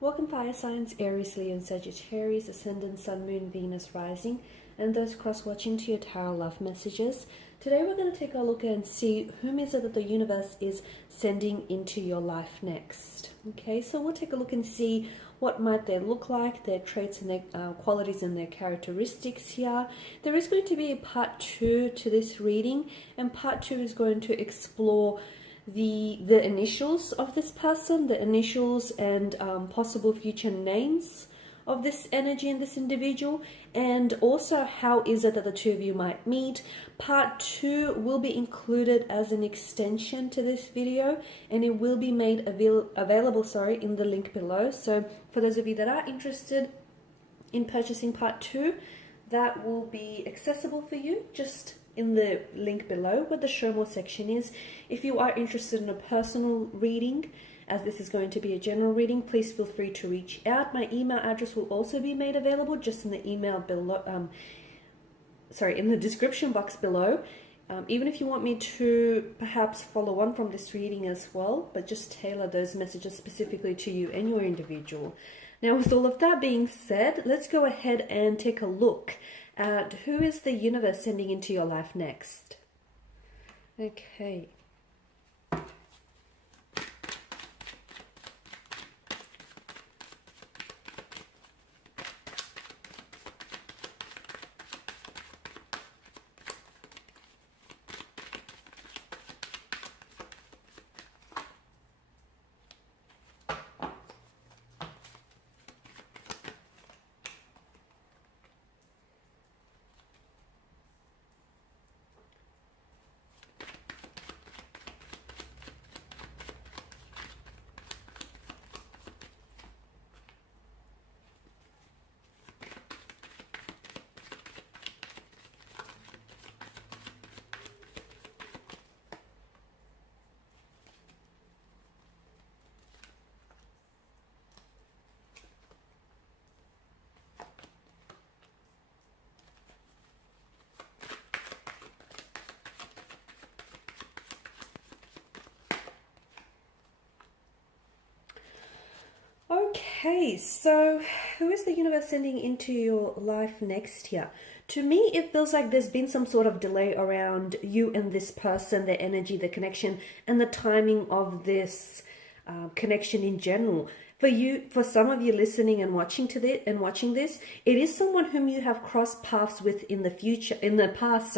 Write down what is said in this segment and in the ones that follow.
Welcome fire signs, Aries, Leo and Sagittarius, Ascendant, Sun, Moon, Venus, Rising, and those cross-watching to your tarot love messages. Today we're going to take a look and see whom is it that the universe is sending into your life next. Okay, so we'll take a look and see what might they look like, their traits and their qualities and their characteristics here. There is going to be a part 2 to this reading, and part 2 is going to explore the initials of this person, the initials and possible future names of this energy and this individual, and also how is it that the two of you might meet. Part 2 will be included as an extension to this video, and it will be made available in the link below. So for those of you that are interested in purchasing part 2, that will be accessible for you just in the link below where the show more section is. If you are interested in a personal reading, as this is going to be a general reading, please feel free to reach out. My email address will also be made available just in the email below, in the description box below. Even if you want me to perhaps follow on from this reading as well, but just tailor those messages specifically to you and your individual. Now, with all of that being said, let's go ahead and take a look at who is the universe sending into your life next. Okay. Okay, so who is the universe sending into your life next here? To me, it feels like there's been some sort of delay around you and this person, the energy, the connection, and the timing of this connection in general. For some of you listening and watching this, it is someone whom you have crossed paths with in the past.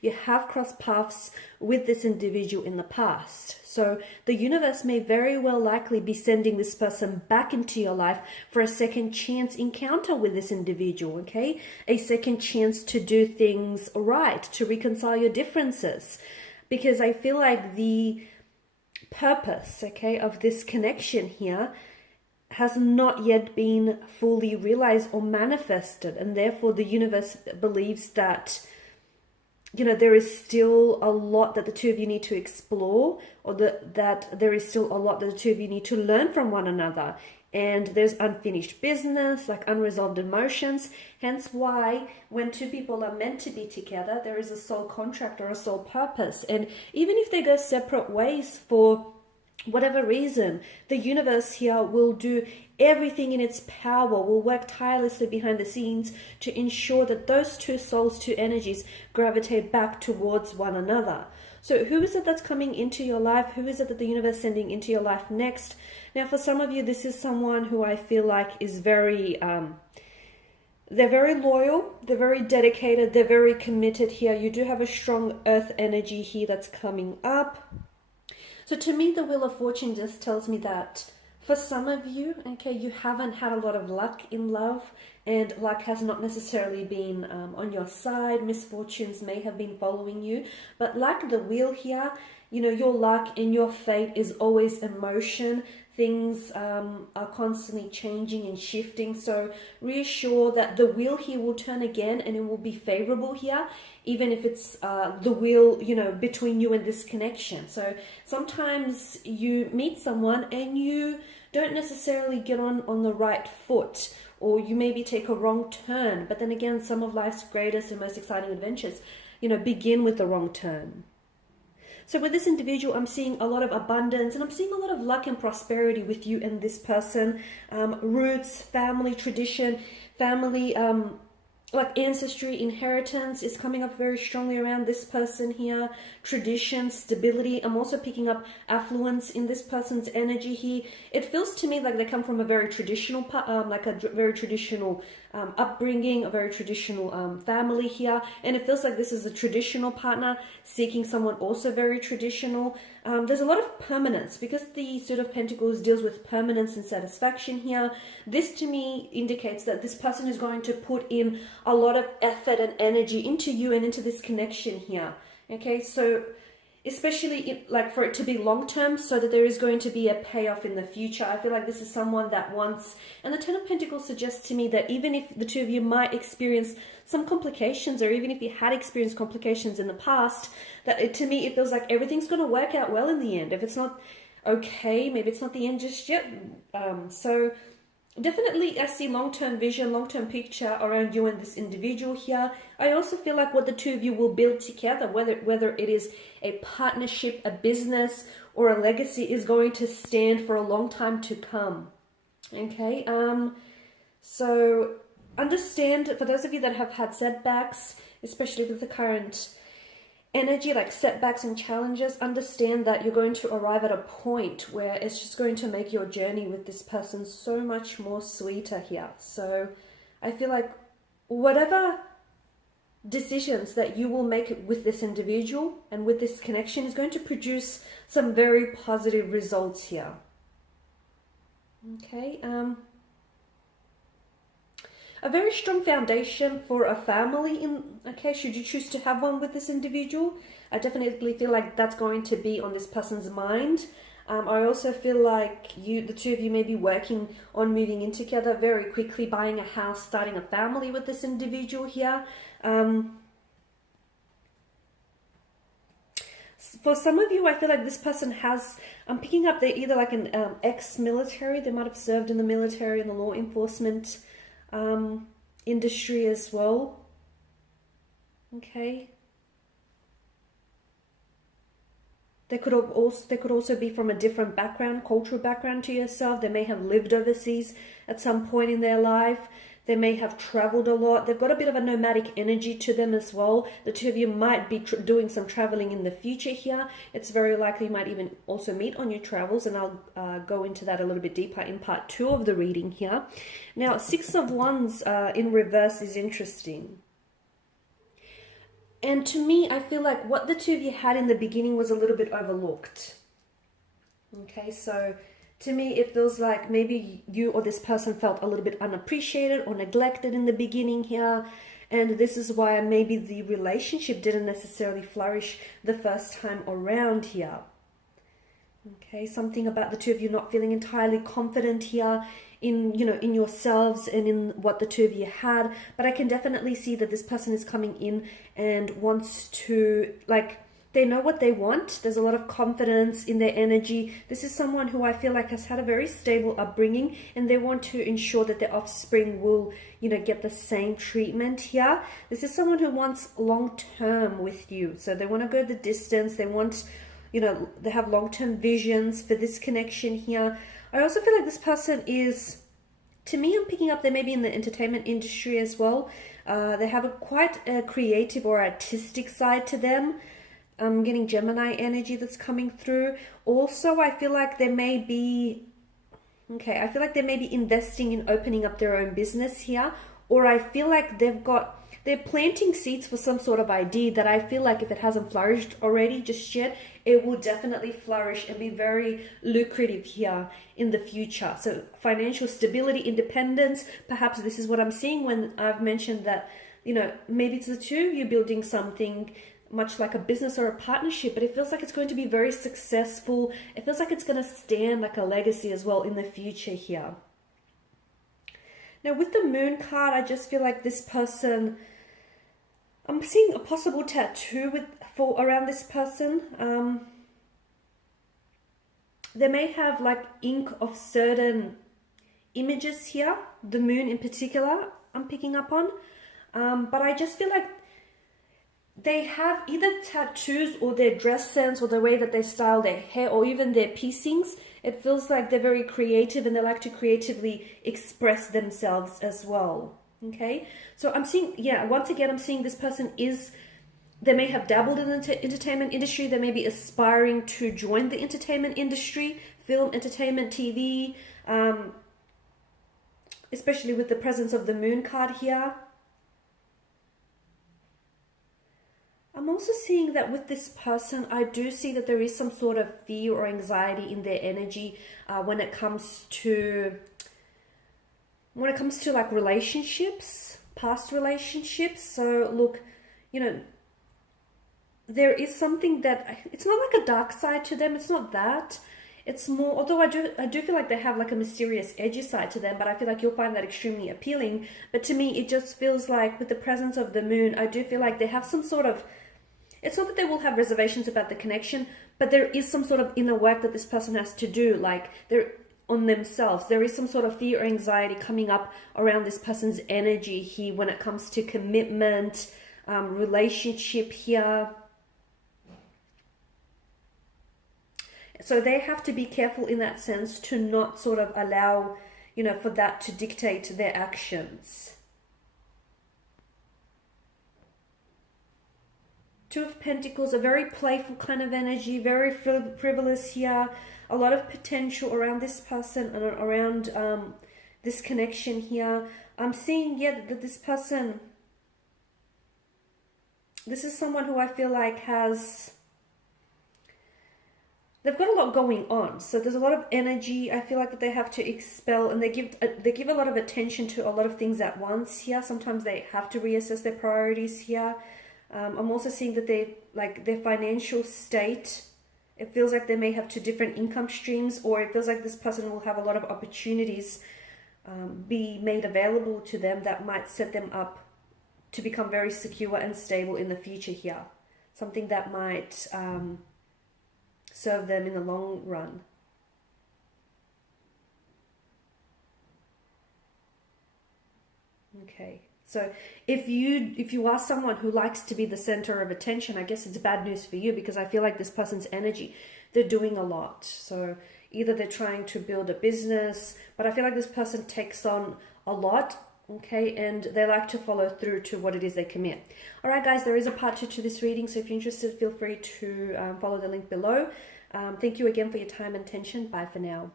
You have crossed paths with this individual in the past. So the universe may very well likely be sending this person back into your life for a second chance encounter with this individual, okay? A second chance to do things right, to reconcile your differences. Because I feel like the purpose, okay, of this connection here has not yet been fully realized or manifested, and therefore the universe believes that, you know, there is still a lot that the two of you need to explore, or that there is still a lot that the two of you need to learn from one another, and there's unfinished business, like unresolved emotions. Hence why when two people are meant to be together, there is a soul contract or a soul purpose. And even if they go separate ways for whatever reason, the universe here will do everything in its power, will work tirelessly behind the scenes to ensure that those two souls, two energies, gravitate back towards one another. So who is it that's coming into your life? Who is it that the universe is sending into your life next? Now, for some of you, this is someone who I feel like is very they're very loyal, they're very dedicated, they're very committed here. You do have a strong earth energy here that's coming up. So to me, the Wheel of Fortune just tells me that for some of you, okay, you haven't had a lot of luck in love, and luck has not necessarily been on your side. Misfortunes may have been following you, but like the wheel here, you know, your luck and your fate is always in motion. Things are constantly changing and shifting. So reassure that the wheel here will turn again, and it will be favorable here, even if it's the wheel, you know, between you and this connection. So sometimes you meet someone and you don't necessarily get on the right foot, or you maybe take a wrong turn. But then again, some of life's greatest and most exciting adventures, you know, begin with the wrong turn. So with this individual, I'm seeing a lot of abundance, and I'm seeing a lot of luck and prosperity with you and this person. Roots, family, tradition, family, like ancestry, inheritance is coming up very strongly around this person here. Tradition, stability. I'm also picking up affluence in this person's energy here. It feels to me like they come from a very traditional, very traditional upbringing, a very traditional family here. And it feels like this is a traditional partner seeking someone also very traditional. There's a lot of permanence because the Suit of Pentacles deals with permanence and satisfaction here. This to me indicates that this person is going to put in a lot of effort and energy into you and into this connection here. Okay, so especially like for it to be long term, so that there is going to be a payoff in the future. I feel like this is someone that wants, and the Ten of Pentacles suggests to me that even if the two of you might experience some complications, or even if you had experienced complications in the past, that to me it feels like everything's going to work out well in the end. If it's not okay, maybe it's not the end just yet. So definitely I see long-term vision, long-term picture around you and this individual here. I also feel like what the two of you will build together, whether it is a partnership, a business, or a legacy, is going to stand for a long time to come. Okay, so understand, for those of you that have had setbacks, especially with the current energy, like setbacks and challenges, understand that you're going to arrive at a point where it's just going to make your journey with this person so much more sweeter here. So I feel like whatever decisions that you will make with this individual and with this connection is going to produce some very positive results here. Okay, a very strong foundation for a family, should you choose to have one with this individual. I definitely feel like that's going to be on this person's mind. I also feel like the two of you may be working on moving in together very quickly, buying a house, starting a family with this individual here. For some of you, I feel like this person has, I'm picking up they're either like an ex-military, they might have served in the military and the law enforcement industry as well. Okay. They could also be from a different background, cultural background to yourself. They may have lived overseas at some point in their life. They may have traveled a lot. They've got a bit of a nomadic energy to them as well. The two of you might be doing some traveling in the future here. It's very likely you might even also meet on your travels, and I'll go into that a little bit deeper in part 2 of the reading here. Now, Six of Wands in reverse is interesting. And to me, I feel like what the two of you had in the beginning was a little bit overlooked. Okay, so to me, it feels like maybe you or this person felt a little bit unappreciated or neglected in the beginning here. And this is why maybe the relationship didn't necessarily flourish the first time around here. Okay, something about the two of you not feeling entirely confident here in yourselves and in what the two of you had. But I can definitely see that this person is coming in and wants to, they know what they want. There's a lot of confidence in their energy. This is someone who I feel like has had a very stable upbringing, and they want to ensure that their offspring will, get the same treatment here. This is someone who wants long-term with you. So they want to go the distance. They want, they have long-term visions for this connection here. I also feel like this person is, to me, I'm picking up they may be in the entertainment industry as well. They have quite a creative or artistic side to them. I'm getting Gemini energy that's coming through. Also, I feel like they may be, investing in opening up their own business here. Or I feel like they're planting seeds for some sort of idea that I feel like if it hasn't flourished already just yet, it will definitely flourish and be very lucrative here in the future. So financial stability, independence, perhaps this is what I'm seeing when I've mentioned that, maybe it's the two of you building something much like a business or a partnership, but it feels like it's going to be very successful. It feels like it's going to stand like a legacy as well in the future here. Now with the Moon card, I just feel like this person, I'm seeing a possible tattoo around this person. They may have like ink of certain images here, the moon in particular, I'm picking up on. But I just feel like they have either tattoos or their dress sense or the way that they style their hair or even their piecings. It feels like they're very creative and they like to creatively express themselves as well. Okay, so I'm seeing, yeah, once again, I'm seeing this person is, they may have dabbled in the entertainment industry. They may be aspiring to join the entertainment industry, film, entertainment, TV, especially with the presence of the moon card here. I'm also seeing that with this person, I do see that there is some sort of fear or anxiety in their energy when it comes to like relationships, past relationships. So look, you know, there is something that, it's not like a dark side to them. It's not that. It's more, although I do feel like they have like a mysterious, edgy side to them, but I feel like you'll find that extremely appealing. But to me, it just feels like with the presence of the moon, I do feel like they have some sort of, it's not that they will have reservations about the connection, but there is some sort of inner work that this person has to do, like they're on themselves. There is some sort of fear or anxiety coming up around this person's energy here when it comes to commitment, relationship here. So they have to be careful in that sense to not sort of allow, you know, for that to dictate their actions. Two of Pentacles, a very playful kind of energy, very frivolous here. A lot of potential around this person and around this connection here. I'm seeing, yeah, that this person, this is someone who I feel like has, they've got a lot going on. So there's a lot of energy, I feel like, that they have to expel, and they give a lot of attention to a lot of things at once here. Sometimes they have to reassess their priorities here. I'm also seeing that they, like, their financial state, it feels like they may have two different income streams, or it feels like this person will have a lot of opportunities be made available to them that might set them up to become very secure and stable in the future here. Something that might serve them in the long run. Okay. So if you are someone who likes to be the center of attention, I guess it's bad news for you, because I feel like this person's energy, they're doing a lot. So either they're trying to build a business, but I feel like this person takes on a lot, okay, and they like to follow through to what it is they commit. All right, guys, there is a part 2 to this reading, so if you're interested, feel free to follow the link below. Thank you again for your time and attention. Bye for now.